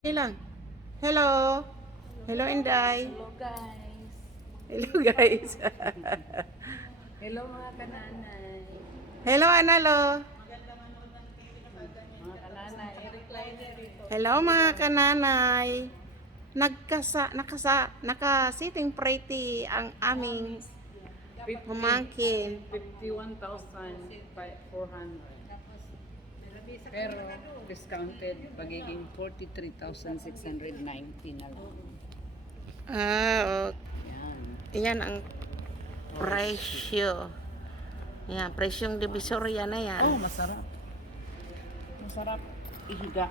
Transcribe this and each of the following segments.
Lang. Hello. Hello, Inday. Hello guys. Hello, guys. Hello mga kananay. Hello, Analo. Mga kananay, na rito. Hello, mga kananay. Nagkasa, nakasa, naka-sitting pretty ang aming pamangkin. 51,400. Pero discounted, magiging 43,690 na lang. Ah, Yan. Yan ang presyo. Yan, presyong divisoria na yan. Oh, masarap. Masarap ihiga.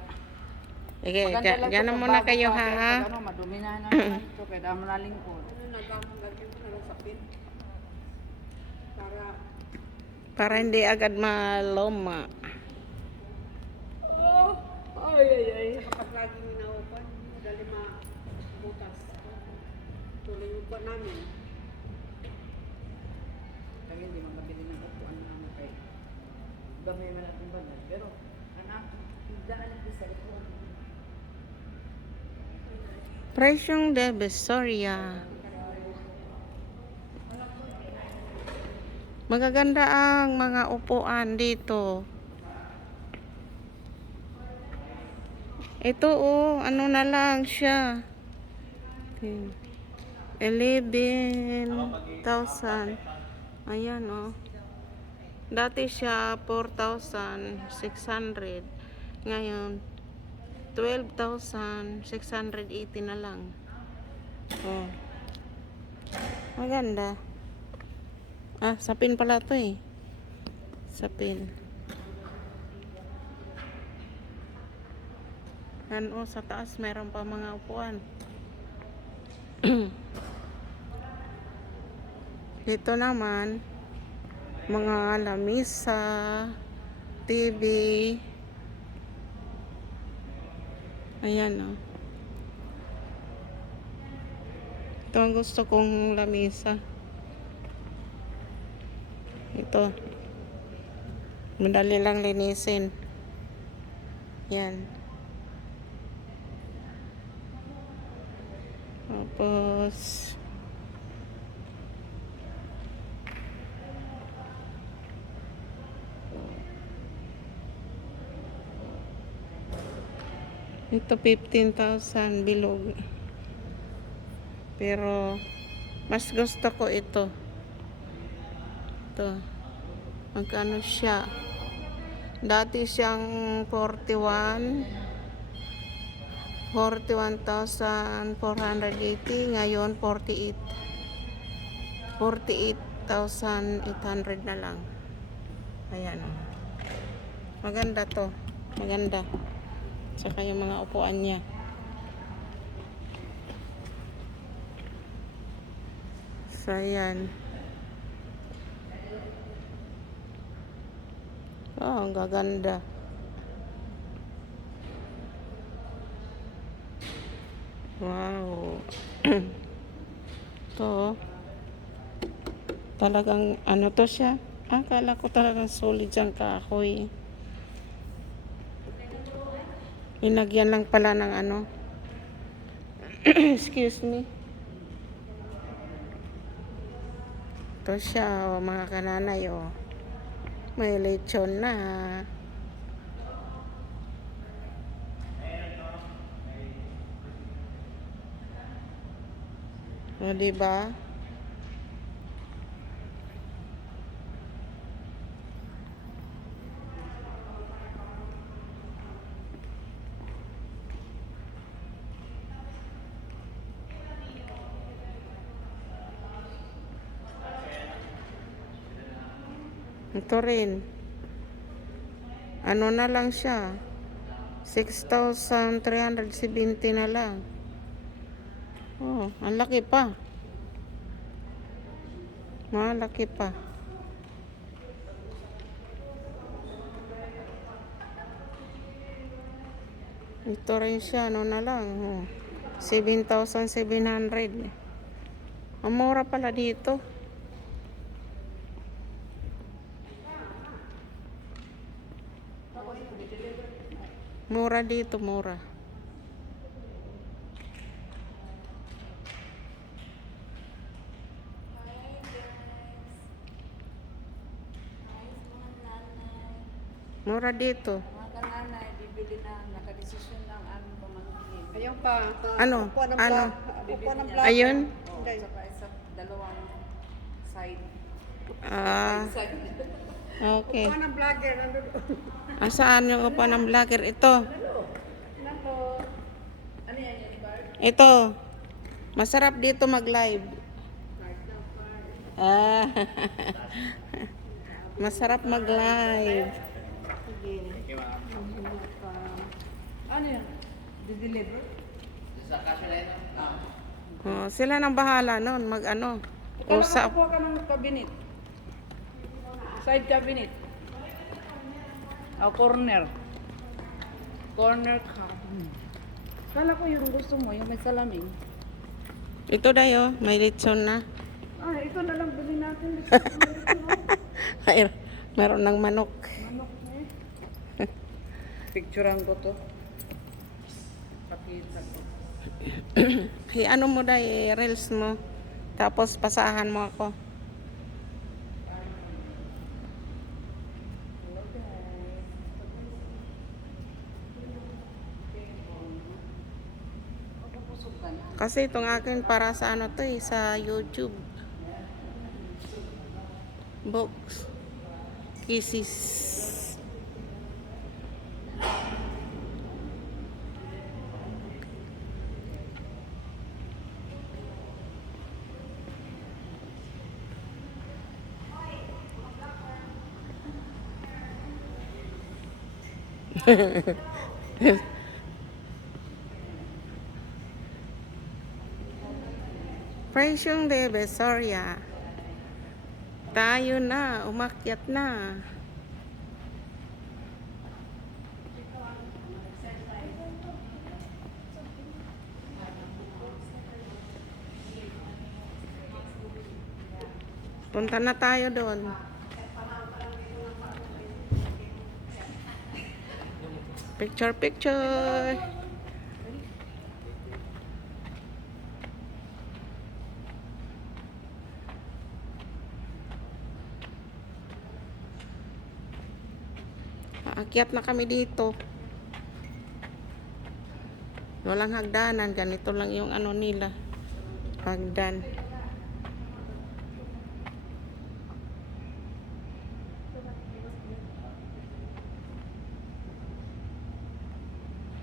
Maganda ga- gano'n muna kayo ha. Pag ano, madumi na naman ito, kaya damo na lingkod. Para hindi agad maloma. Oh, ay, ay, ay. Kapag lagi minawapan, dali mabutas. Pa namin. Kaya hindi makabili ng upuan na ano kay gamay man natin banal. Pero, anak, daan natin sa likod. Presyong divisoria. Magaganda ang mga upuan dito. Ito oh, ano na lang siya. 11,000. Ayan oh. Dati siya 4,600. Ngayon 12,680 na lang. Oh. Maganda. Ah, sapin pala to eh. Sapin. Yan oh, sa taas meron pa mga upuan. Dito naman, mga lamisa, TV, Ayan, oh. Ito ang gusto kong lamisa. Ito. Madali lang linisin. Yan. Tapos, Ito 15,000 bilog. Pero mas gusto ko ito. Ito. Magkano siya? Dati siyang 41 41,480 ngayon 48 48,800 na lang. Ayan. oh. Maganda to. Maganda. Tsaka yung mga upuan niya. So, ayan. Oh, ang gaganda. Wow. to. Talagang, ano to siya? Akala ko talagang solid siyang kahoy. Inagyan lang pala ng ano. Excuse me. Ito siya, oh, mga kananay, oh. May lechon na. O, diba? Ito rin. Ano na lang siya? 6,370 na lang. Oh, ang laki pa. Malaki pa. Ito rin siya, ano na lang. Oh. 7,700. Ang mura pala dito. Mura dito, mura. Mura dito. Mga nanay, bibili na, nakadesisyon lang ang pamangkin. Ayun pa. Ano? Ano? Ayun? Hindi. Sa dalawang side. Ah. Side okay. Upuan ng vlogger. Asaan yung upuan ng vlogger? Ito. Ano yan yan, Bart? Ito. Masarap dito mag-live. Ah. Masarap mag-live. Ano yan? Di-deliver? Oh, sila nang bahala noon mag-ano. Usap. ko ka ng cabinet. Side cabinet. O, corner. Corner cabinet. Kala ko yung gusto mo, yung may salamin. Ito dayo, may lechon na. Ah, ito na lang bilhin natin. Ay, meron ng manok. Manok eh. Picturean ko to. Pakita ko. Hey, ano mo day, reels mo. Tapos pasahan mo ako. Hello guys. Pagpapusog ka na. Kasi itong akin para sa ano to eh, sa YouTube. Box. Kisses. Presyong de Besoria. Tayo na, umakyat na. Punta na tayo doon. Picture, picture. Aakyat na kami dito. Walang hagdanan. Ganito lang yung ano nila. Hagdan.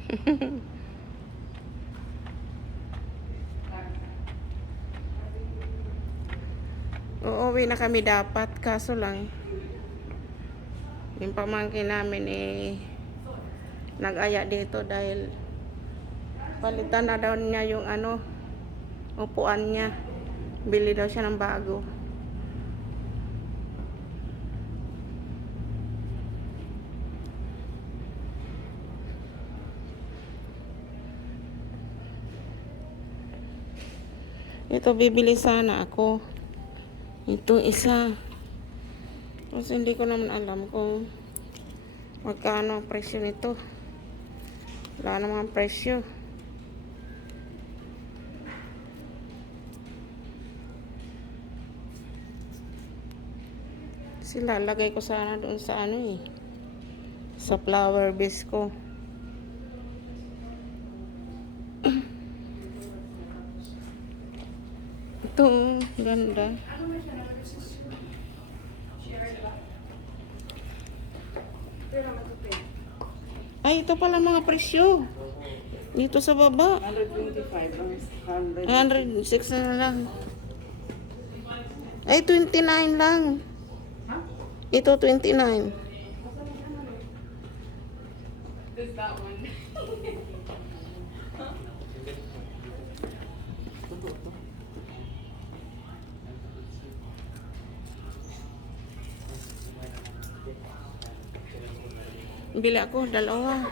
Uuwi na kami dapat. Kaso lang, yung pamangkin namin eh nag-aya dito dahil palitan na daw niya yung ano upuan niya. Bili daw siya ng bago. Ito bibili sana ako. Ito isa kasi hindi ko naman alam kung magkano ang presyo nito. Wala namang presyo. Sila lagay ko sana doon sa ano eh. Sa flower base ko. Ito, ganda. Ay, ito pala mga presyo. Dito sa baba. 125 ang 100. 106 na lang. Ay, 29 lang. Ito, 29. This that one. Bili ako, dalawa.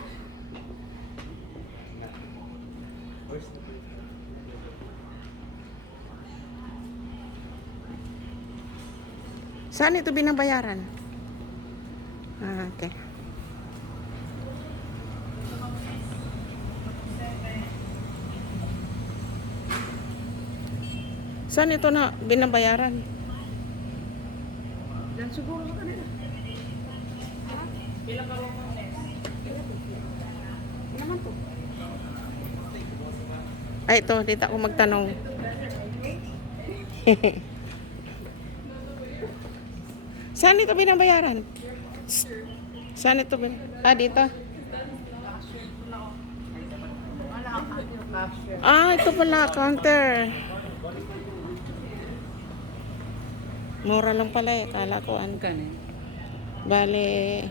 Saan ito binabayaran? Ah, okay. Saan ito na binabayaran? Yan siguro kanila. Ilang ka room nest? Ano naman to? Ay, ito, dito ako magtanong. Saan ito binabayaran? Saan ito bin... Ah, dito? Ah, ito pala, counter. Mura lang pala eh. Kala ko ano. Bale,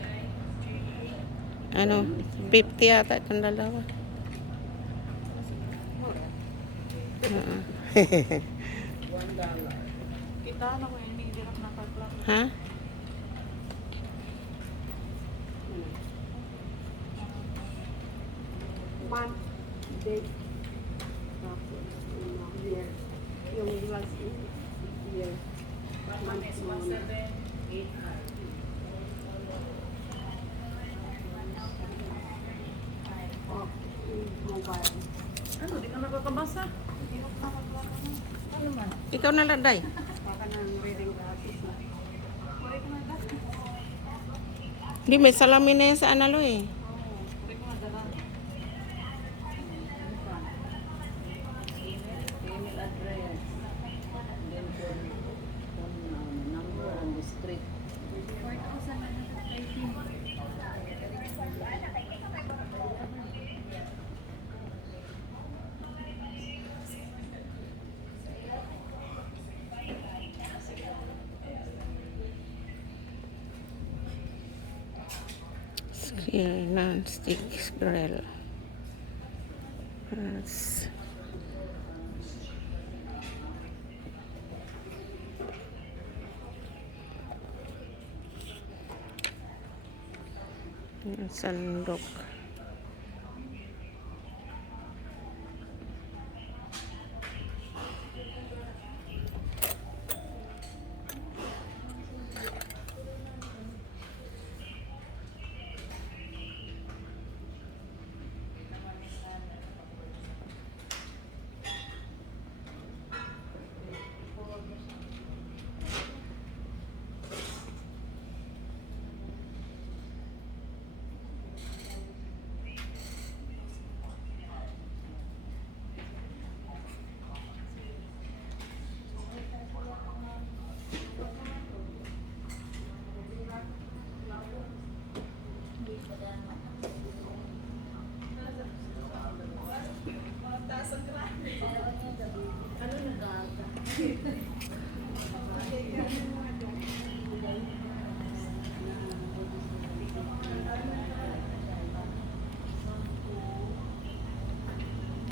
ano, 50 yata itong dalawa. Oo. Kita na ko yung hirap na kaklak. ha? Month, date, tapos ano, year. Yung last year. Month, month. Oh, mobile. Ano, di ka nakakabasa? Ano man? Ikaw na lang, Day. Baka nang reading glasses na. Hindi, may salamin na yan sa analo eh. Here, non-stick grill. That's... Sandok.